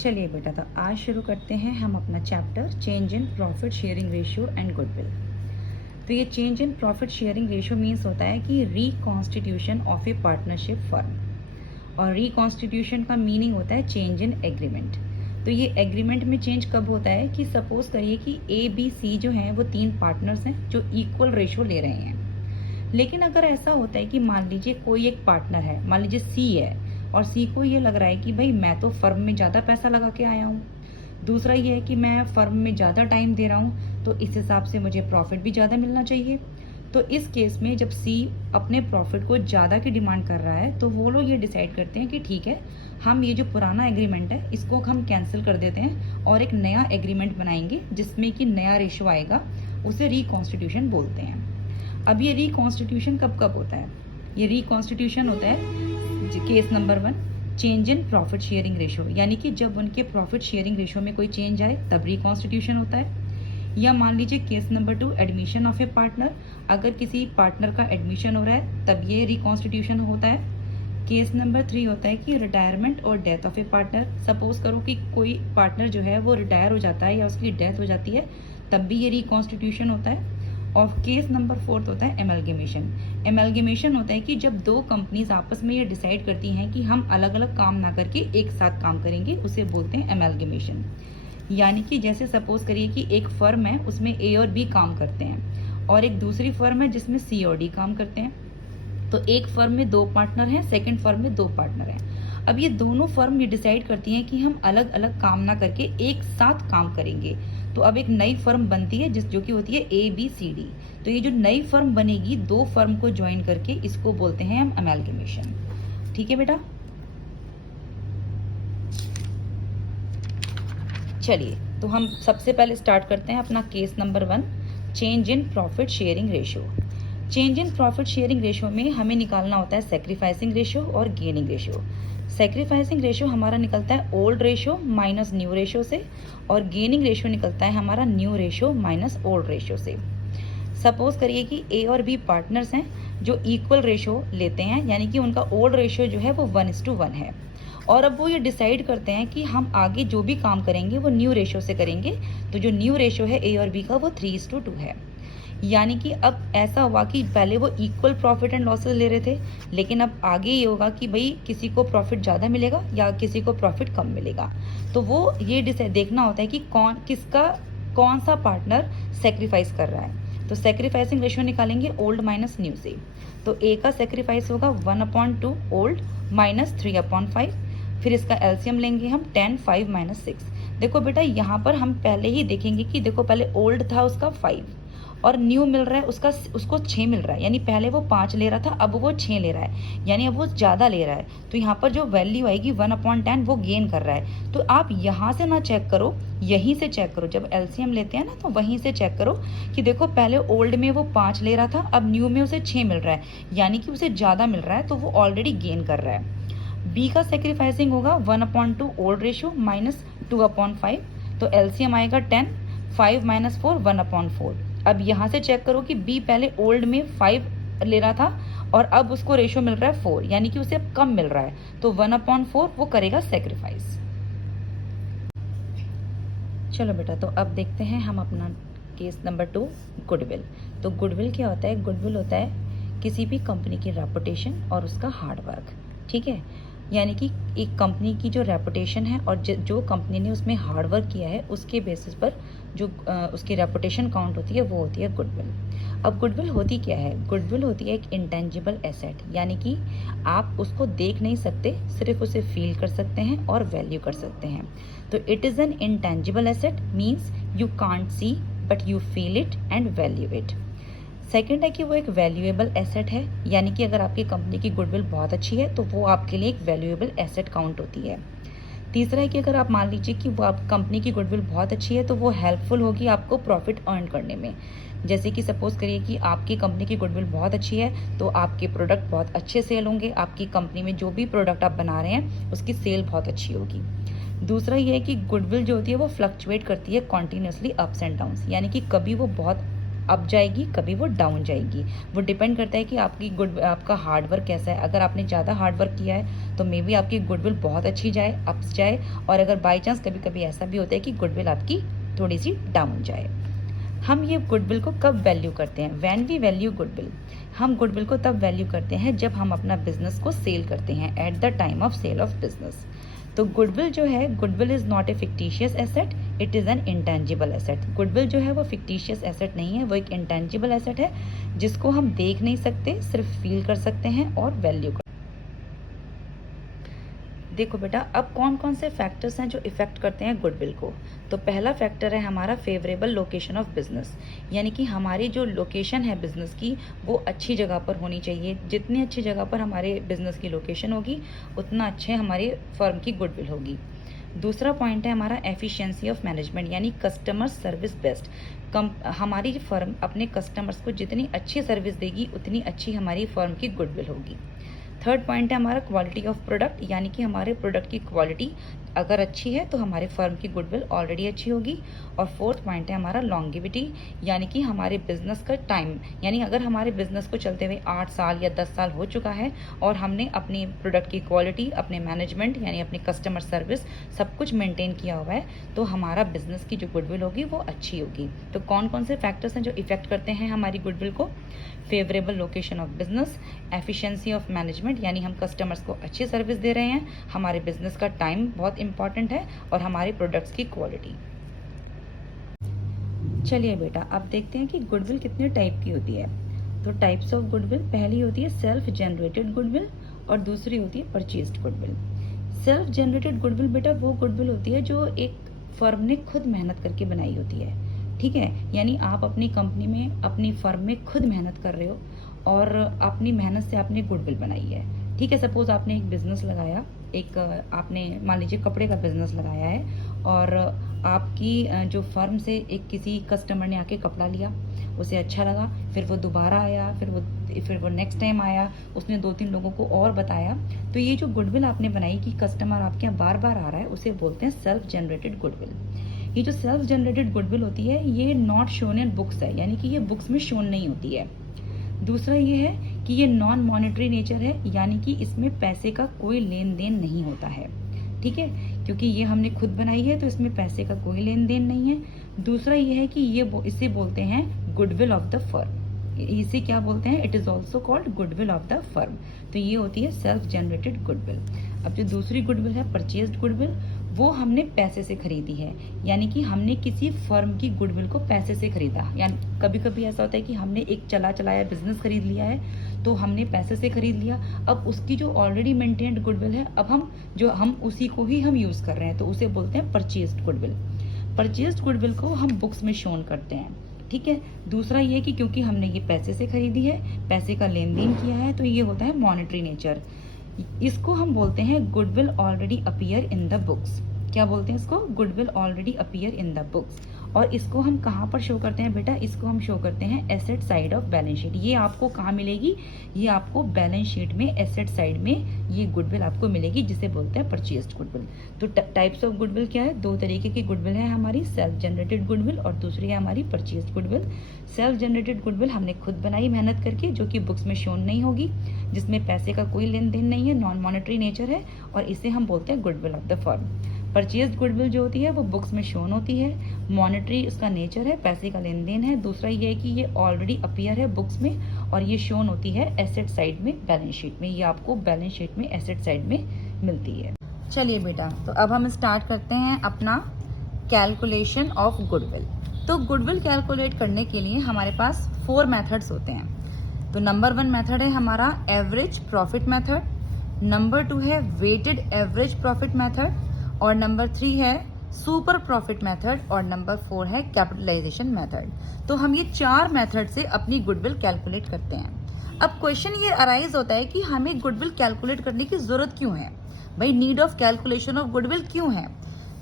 चलिए बेटा, तो आज शुरू करते हैं हम अपना chapter change in profit sharing ratio and goodwill. तो ये change in profit sharing ratio means होता है कि reconstitution of A partnership firm, और रिकॉन्स्टिट्यूशन का मीनिंग होता है चेंज इन एग्रीमेंट। तो ये एग्रीमेंट में चेंज कब होता है कि सपोज करिए कि ए बी सी जो हैं वो 3 पार्टनर्स हैं जो इक्वल रेशियो ले रहे हैं। लेकिन अगर ऐसा होता है कि मान लीजिए कोई एक पार्टनर है, मान लीजिए सी है, और सी को ये लग रहा है कि भाई मैं तो फर्म में ज़्यादा पैसा लगा के आया हूँ, दूसरा ये है कि मैं फर्म में ज़्यादा टाइम दे रहा हूँ, तो इस हिसाब से मुझे प्रॉफिट भी ज़्यादा मिलना चाहिए। तो इस केस में जब सी अपने प्रॉफिट को ज़्यादा की डिमांड कर रहा है, तो वो लोग ये डिसाइड करते हैं कि ठीक है, हम ये जो पुराना एग्रीमेंट है इसको हम कैंसिल कर देते हैं और एक नया एग्रीमेंट बनाएंगे जिसमें कि नया रेशो आएगा, उसे रिकॉन्स्टिट्यूशन बोलते हैं। अब ये रिकॉन्स्टिट्यूशन कब कब होता है? ये रिकॉन्स्टिट्यूशन होता है case number 1, change in profit sharing ratio, यानी कि जब उनके प्रॉफिट शेयरिंग रेशियो में कोई चेंज आए तब रिकॉन्स्टिट्यूशन होता है। या मान लीजिए case number 2, admission of A partner, अगर किसी पार्टनर का एडमिशन हो रहा है तब ये रिकॉन्स्टिट्यूशन होता है। केस नंबर 3 होता है कि रिटायरमेंट और death of A partner, suppose करो कि कोई पार्टनर जो है वो रिटायर हो जाता है या उसकी डेथ हो जाती है, तब भी ये रिकॉन्स्टिट्यूशन होता है। और केस नंबर 4 होता है एमलगेमेशन। एमलगेमेशन होता है कि जब दो कंपनीज आपस में ये डिसाइड करती हैं कि हम अलग अलग काम ना करके एक साथ काम करेंगे, उसे बोलते हैं एमलगेमेशन। यानी कि जैसे सपोज करिए कि एक फर्म है, उसमें ए और बी काम करते हैं, और एक दूसरी फर्म है जिसमें सी और डी काम करते हैं। तो एक फर्म में 2 पार्टनर हैं, सेकंड फर्म में 2 पार्टनर हैं। अब ये दोनों फर्म ये डिसाइड करती हैं कि हम अलग अलग काम ना करके एक साथ काम करेंगे, तो अब एक नई फर्म बनती है जो कि होती है ABCD। तो ये जो नई फर्म बनेगी 2 फर्म को ज्वाइन करके, इसको बोलते हैं हम अमेलगेमेशन। ठीक है बेटा, चलिए तो हम सबसे पहले स्टार्ट करते हैं अपना case number 1, change in profit sharing ratio. Change in profit sharing ratio में हमें निकालना होता है सेक्रीफाइसिंग रेशियो और गेनिंग रेशियो। सेक्रीफाइसिंग रेशियो हमारा निकलता है old ratio minus new ratio से, और गेनिंग रेशियो निकलता है हमारा new ratio minus old ratio से। सपोज करिए कि ए और बी पार्टनर्स हैं जो इक्वल रेशियो लेते हैं, यानी कि उनका ओल्ड रेशियो जो है वो 1:1 है, और अब वो ये डिसाइड करते हैं कि हम आगे जो भी काम करेंगे वो न्यू रेशियो से करेंगे। तो जो न्यू रेशियो है ए और बी का वो 3:2 है। यानी कि अब ऐसा हुआ कि पहले वो इक्वल प्रॉफिट एंड लॉसेस ले रहे थे, लेकिन अब आगे ये होगा कि भाई किसी को प्रॉफिट ज़्यादा मिलेगा या किसी को प्रॉफिट कम मिलेगा। तो वो ये देखना होता है कि कौन सा पार्टनर सेक्रीफाइस कर रहा है। तो सेक्रीफाइसिंग रेशियो निकालेंगे ओल्ड माइनस न्यू से। तो ए का सेक्रीफाइस होगा 1/2 ओल्ड माइनस 3/5। फिर इसका एलसीएम लेंगे हम 10, 5 - 6। देखो बेटा, यहाँ पर हम पहले ही देखेंगे कि देखो पहले ओल्ड था उसका 5 और न्यू मिल रहा है उसको 6 मिल रहा है, यानी पहले वो 5 ले रहा था, अब वो 6 ले रहा है, यानी अब वो ज़्यादा ले रहा है। तो यहाँ पर जो वैल्यू आएगी 1/10 वो गेन कर रहा है। तो आप यहाँ से ना चेक करो, यहीं से चेक करो। जब एलसीएम लेते हैं ना, तो वहीं से चेक करो कि देखो पहले ओल्ड में वो 5 ले रहा था, अब न्यू में उसे 6 मिल रहा है, यानी कि उसे ज़्यादा मिल रहा है, तो वो ऑलरेडी गेन कर रहा है। बी का सेक्रीफाइसिंग होगा 1/2 ओल्ड रेशियो माइनस 2/5। तो एलसीएम आएगा 10, 5 - 4 1/4। अब यहाँ से चेक करो कि बी पहले ओल्ड में 5 ले रहा था और अब उसको रेशियो मिल रहा है 4, यानी कि उसे अब कम मिल रहा है, तो 1/4 वो करेगा सेक्रीफाइस। चलो बेटा, तो अब देखते हैं हम अपना केस नंबर 2, गुडविल। तो गुडविल क्या होता है? गुडविल होता है किसी भी कंपनी की रेपुटेशन और उसका हार्ड वर्क। ठीक है, यानी कि एक कंपनी की जो रेपुटेशन है और जो कंपनी ने उसमें हार्ड वर्क किया है, उसके बेसिस पर जो उसकी रेपुटेशन काउंट होती है वो होती है गुडविल। अब गुडविल होती क्या है? गुडविल होती है एक इंटेंजिबल एसेट, यानी कि आप उसको देख नहीं सकते, सिर्फ उसे फील कर सकते हैं और वैल्यू कर सकते हैं। तो it is an intangible asset, means you can't see but you feel it and value it. Second है कि वो एक वैल्यूएबल एसेट है, यानी कि अगर आपकी कंपनी की गुडविल बहुत अच्छी है तो वो आपके लिए एक वैल्यूएबल एसेट काउंट होती है। तीसरा है कि अगर आप मान लीजिए कि वो आप कंपनी की गुडविल बहुत अच्छी है तो वो हेल्पफुल होगी आपको प्रॉफिट अर्न करने में। जैसे कि सपोज करिए कि आपकी कंपनी की गुडविल बहुत अच्छी है तो आपके प्रोडक्ट बहुत अच्छे सेल होंगे, आपकी कंपनी में जो भी प्रोडक्ट आप बना रहे हैं उसकी सेल बहुत अच्छी होगी। दूसरा ये है कि गुडविल जो होती है वो फ्लक्चुएट करती है कॉन्टीन्यूसली अप्स एंड डाउन्स, यानी कि कभी वो बहुत अप जाएगी, कभी वो डाउन जाएगी। वो डिपेंड करता है कि आपका हार्डवर्क कैसा है। अगर आपने ज़्यादा हार्डवर्क किया है तो मे बी आपकी गुडविल बहुत अच्छी जाए, अप्स जाए, और अगर बाई चांस कभी कभी ऐसा भी होता है कि गुडविल आपकी थोड़ी सी डाउन जाए। हम ये गुडविल को कब वैल्यू करते हैं? When we value goodwill. हम गुडविल को तब वैल्यू करते हैं जब हम अपना बिजनेस को सेल करते हैं, at the time of sale of business. तो गुडविल जो है, goodwill is not a fictitious asset, it is an intangible asset. Goodwill जो है वो फिक्टिशियस एसेट नहीं है, वो एक इंटेंजिबल एसेट है जिसको हम देख नहीं सकते, सिर्फ फील कर सकते हैं और वैल्यू कर। देखो बेटा, अब कौन कौन से फैक्टर्स हैं जो इफ़ेक्ट करते हैं गुडविल को। तो पहला फैक्टर है हमारा फेवरेबल लोकेशन ऑफ बिजनेस, यानी कि हमारी जो लोकेशन है बिजनेस की वो अच्छी जगह पर होनी चाहिए। जितनी अच्छी जगह पर हमारे बिजनेस की लोकेशन होगी उतना अच्छे हमारे फर्म की गुडविल होगी। दूसरा पॉइंट है हमारा एफिशिएंसी ऑफ मैनेजमेंट, यानी कस्टमर सर्विस बेस्ट। हमारी फर्म अपने कस्टमर्स को जितनी अच्छी सर्विस देगी उतनी अच्छी हमारी फर्म की गुडविल होगी। थर्ड पॉइंट है हमारा क्वालिटी ऑफ प्रोडक्ट, यानी कि हमारे प्रोडक्ट की क्वालिटी अगर अच्छी है तो हमारे फर्म की गुडविल ऑलरेडी अच्छी होगी। और फोर्थ पॉइंट है हमारा लॉन्गिविटी, यानी कि हमारे बिजनेस का टाइम, यानी अगर हमारे बिजनेस को चलते हुए 8 साल या 10 साल हो चुका है और हमने अपनी प्रोडक्ट की क्वालिटी, अपने मैनेजमेंट यानी अपनी कस्टमर सर्विस सब कुछ मेंटेन किया हुआ है, तो हमारा बिजनेस की जो गुडविल होगी वो अच्छी होगी। तो कौन कौन से फैक्टर्स हैं जो इफेक्ट करते हैं हमारी गुडविल को? Favourable location of business, efficiency of management, यानी हम कस्टमर्स को अच्छी सर्विस दे रहे हैं, हमारे बिजनेस का टाइम बहुत इंपॉर्टेंट है, और हमारे प्रोडक्ट्स की क्वालिटी। चलिए बेटा, अब देखते हैं कि गुडविल कितने टाइप की होती है। तो टाइप्स ऑफ गुडविल, पहली होती है सेल्फ जनरेटेड गुडविल और दूसरी होती है purchased goodwill. Self generated goodwill बेटा वो गुडविल होती है जो एक फर्म ने खुद मेहनत करके बनाई होती है, ठीक है। यानी आप अपनी कंपनी में, अपनी फर्म में खुद मेहनत कर रहे हो और अपनी मेहनत से आपने गुडविल बनाई है, ठीक है। सपोज आपने एक बिजनेस लगाया, एक आपने मान लीजिए कपड़े का बिजनेस लगाया है, और आपकी जो फर्म से एक किसी कस्टमर ने आके कपड़ा लिया, उसे अच्छा लगा, फिर वो दोबारा आया, फिर वो नेक्स्ट टाइम आया, उसने 2-3 लोगों को और बताया। तो ये जो गुडविल आपने बनाई कि कस्टमर आपके यहाँ बार बार आ रहा है, उसे बोलते हैं सेल्फ जनरेटेड गुडविल। ये जो सेल्फ जनरेटेड गुडविल होती है ये नॉट शोन इन बुक्स है, यानी कि ये बुक्स में शोन नहीं होती है। दूसरा ये है कि ये नॉन मॉनेटरी नेचर है, यानी कि इसमें पैसे का कोई लेन देन नहीं होता है, ठीक है, क्योंकि ये हमने खुद बनाई है तो इसमें पैसे का कोई लेन देन नहीं है। दूसरा ये है कि इसे बोलते हैं गुडविल ऑफ द फर्म। इसे क्या बोलते हैं? It is also called goodwill of the firm. तो ये होती है सेल्फ जनरेटेड गुडविल। अब जो दूसरी गुडविल है परचेज्ड गुडविल, वो हमने पैसे से खरीदी है, यानी कि हमने किसी फर्म की गुडविल को पैसे से खरीदा। यानी कभी कभी ऐसा होता है कि हमने एक चलाया बिजनेस खरीद लिया है, तो हमने पैसे से खरीद लिया। अब उसकी जो ऑलरेडी मेंटेन्ड गुडविल है, अब हम उसी को ही हम यूज कर रहे हैं, तो उसे बोलते हैं परचेज्ड गुडविल। परचेज्ड गुडविल को हम बुक्स में शोन करते हैं, ठीक है। दूसरा ये कि क्योंकि हमने ये पैसे से खरीदी है, पैसे का लेन देन किया है, तो ये होता है मॉनेटरी नेचर। इसको हम बोलते हैं goodwill already appear in the books. क्या बोलते हैं इसको? Goodwill already appear in the books. और इसको हम कहाँ पर शो करते हैं बेटा? इसको हम शो करते हैं asset side of balance sheet. ये आपको कहाँ मिलेगी? ये आपको बैलेंस शीट में एसेट साइड में ये गुडविल आपको मिलेगी, जिसे बोलते हैं परचेज्ड गुडविल। तो टाइप्स ऑफ गुडविल क्या है? 2 तरीके की गुडविल है हमारी, सेल्फ जनरेटेड गुडविल और दूसरी है हमारी purchased goodwill. Self generated goodwill हमने खुद बनाई मेहनत करके, जो कि बुक्स में शोन नहीं होगी, जिसमें पैसे का कोई लेन देन नहीं है, नॉन मॉनेटरी नेचर है, और इसे हम बोलते हैं goodwill of the firm. Purchased goodwill जो होती है वो बुक्स में शोन होती है, मॉनेटरी उसका नेचर है, पैसे का लेन देन है। दूसरा ये है कि ये ऑलरेडी अपीयर है बुक्स में, और ये शोन होती है एसेट साइड में, बैलेंस शीट में। ये आपको बैलेंस शीट में एसेट साइड में मिलती है। चलिए बेटा, तो अब हम स्टार्ट करते हैं अपना कैलकुलेशन ऑफ गुडविल। तो गुडविल कैलकुलेट करने के लिए हमारे पास 4 मेथड्स होते हैं। तो नंबर 1 मेथड है हमारा एवरेज प्रॉफिट मेथड, नंबर 2 है वेटेड एवरेज प्रॉफिट मेथड, और नंबर 3 है सुपर प्रॉफिट मेथड, और नंबर 4 है कैपिटलाइजेशन मेथड। तो हम ये 4 मेथड से अपनी गुडविल कैलकुलेट करते हैं। अब क्वेश्चन ये अराइज होता है कि हमें गुडविल कैलकुलेट करने की जरूरत क्यों है भाई? Need of calculation of goodwill क्यों है?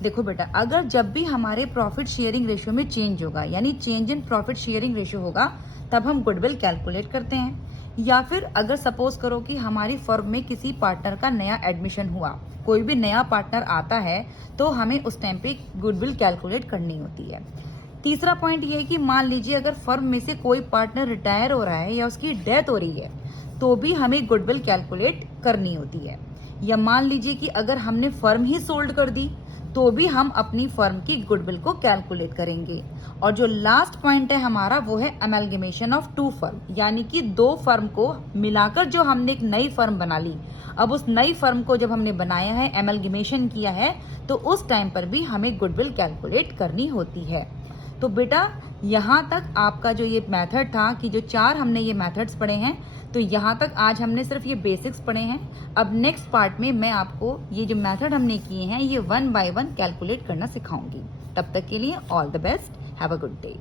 देखो बेटा, अगर जब भी हमारे प्रॉफिट शेयरिंग रेशियो में चेंज होगा, यानी change in profit sharing ratio होगा, तब हम गुडविल कैलकुलेट करते हैं। या फिर अगर सपोज करो कि हमारी फर्म में किसी पार्टनर का नया एडमिशन हुआ, कोई भी नया पार्टनर आता है, तो हमें उस टाइम पे गुडविल कैलकुलेट करनी होती है। तीसरा पॉइंट ये है कि मान लीजिए अगर फर्म में से कोई पार्टनर रिटायर हो रहा है या उसकी डेथ हो रही है तो भी हमें गुडविल कैलकुलेट करनी होती है। या मान लीजिए कि अगर हमने फर्म ही सोल्ड कर दी तो भी हम अपनी फर्म की गुडविल को कैलकुलेट करेंगे। और जो लास्ट पॉइंट है हमारा वो है अमेलगेमेशन ऑफ टू फर्म, यानी कि दो फर्म को मिलाकर जो हमने एक नई फर्म बना ली। अब उस नई फर्म को जब हमने बनाया है, अमेलगेमेशन किया है, तो उस टाइम पर भी हमें गुडविल कैलकुलेट करनी होती है। तो बेटा यहाँ तक आपका जो ये मेथड था कि जो 4 हमने ये मेथड्स पढ़े हैं, तो यहाँ तक आज हमने सिर्फ ये बेसिक्स पढ़े हैं। अब नेक्स्ट पार्ट में मैं आपको ये जो मेथड हमने किए हैं ये 1 बाय 1 कैलकुलेट करना सिखाऊंगी। तब तक के लिए all the best, have a good day.